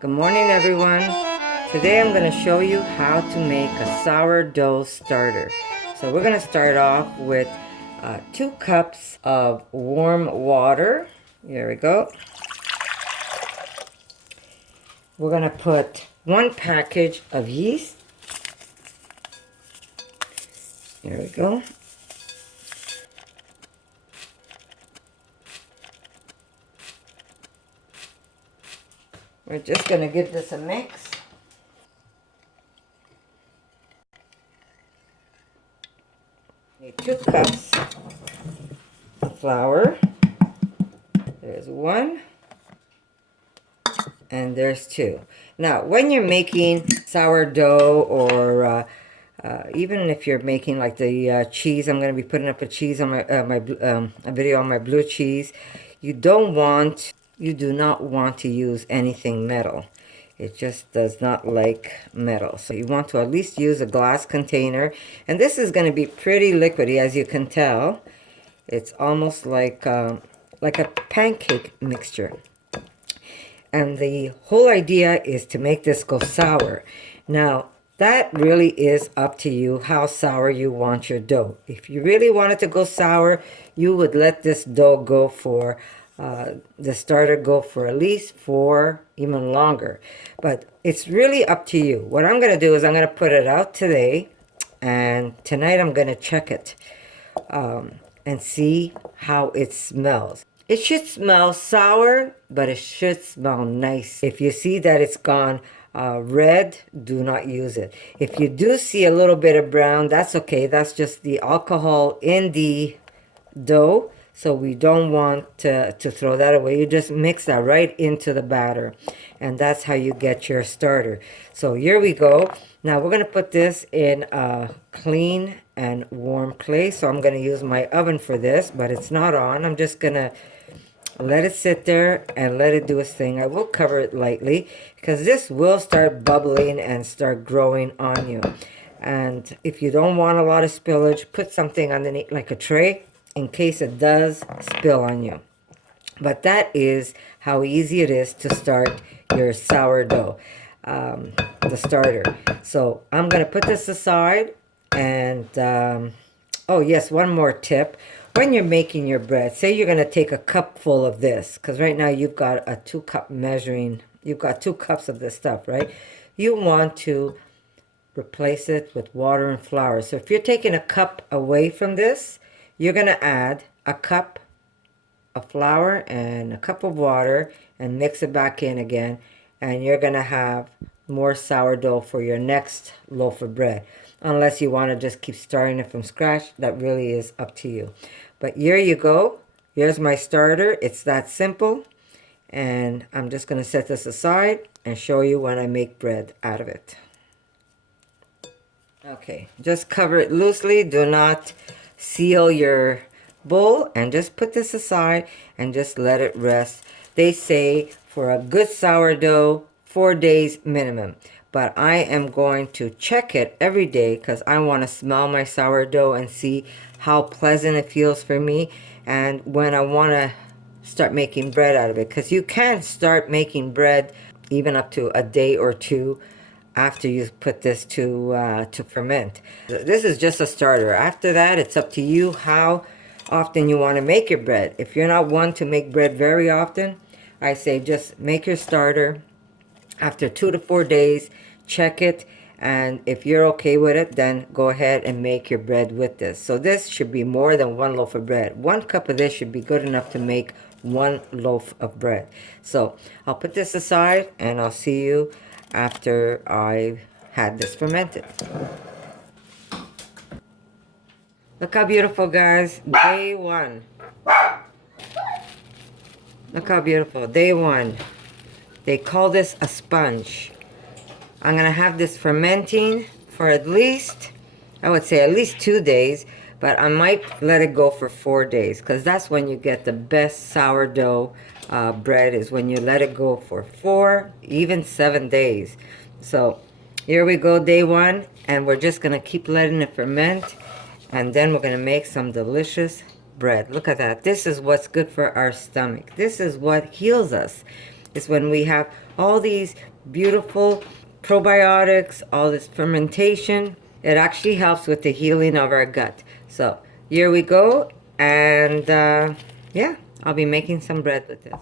Good morning, everyone. Today I'm going to show you how to make a sourdough starter. So we're going to start off with 2 cups of warm water. Here we go. We're going to put 1 package of yeast. Here we go. We're just going to give this a mix. Need 2 cups of flour. There's 1. And there's 2. Now, when you're making sourdough or even if you're making like the cheese, I'm going to be putting up a cheese on my a video on my blue cheese. You do not want to use anything metal. It just does not like metal. So you want to at least use a glass container. And this is going to be pretty liquidy, as you can tell. It's almost like a pancake mixture. And the whole idea is to make this go sour. Now, that really is up to you how sour you want your dough. If you really want it to go sour, you would let this dough go for, the starter go for at least 4, even longer. But it's really up to you. What I'm going to do is I'm going to put it out today. And tonight I'm going to check it and see how it smells. It should smell sour, but it should smell nice. If you see that it's gone red, do not use it. If you do see a little bit of brown, that's okay. That's just the alcohol in the dough. So we don't want to throw that away. You just mix that right into the batter. And that's how you get your starter. So here we go. Now we're going to put this in a clean and warm place. So I'm going to use my oven for this, but it's not on. I'm just going to let it sit there and let it do its thing. I will cover it lightly because this will start bubbling and start growing on you. And if you don't want a lot of spillage, put something underneath like a tray in case it does spill on you. But that is how easy it is to start your sourdough, the starter. So I'm going to put this aside. And oh yes, one more tip. When you're making your bread, say you're going to take a cup full of this, because right now you've got a 2-cup measuring, you've got 2 cups of this stuff, right? You want to replace it with water and flour. So if you're taking a cup away from this, you're going to add a cup of flour and a cup of water and mix it back in again. And you're going to have more sourdough for your next loaf of bread. Unless you want to just keep starting it from scratch, that really is up to you. But here you go. Here's my starter. It's that simple. And I'm just going to set this aside and show you when I make bread out of it. Okay, just cover it loosely. Do not seal your bowl. And just put this aside and just let it rest. They say for a good sourdough, 4 days minimum. But I am going to check it every day because I want to smell my sourdough and see how pleasant it feels for me. And when I want to start making bread out of it. Because you can start making bread even up to a day or 2 after you put this to ferment. This is just a starter. After that, it's up to you how often you want to make your bread. If you're not one to make bread very often, I say just make your starter. After 2 to 4 days, check it, and if you're okay with it, then go ahead and make your bread with this. So this should be more than 1 loaf of bread. 1 cup of this should be good enough to make 1 loaf of bread. So I'll put this aside, and I'll see you after I've had this fermented. Look how beautiful, guys. Day 1. Look how beautiful. Day 1. They call this a sponge. I'm going to have this fermenting for at least, I would say at least 2 days, but I might let it go for 4 days because that's when you get the best sourdough bread, is when you let it go for 4, even 7 days. So here we go, day 1, and we're just going to keep letting it ferment, and then we're going to make some delicious bread. Look at that. This is what's good for our stomach. This is what heals us. is when we have all these beautiful probiotics, all this fermentation. It actually helps with the healing of our gut. So here we go, and yeah, I'll be making some bread with this.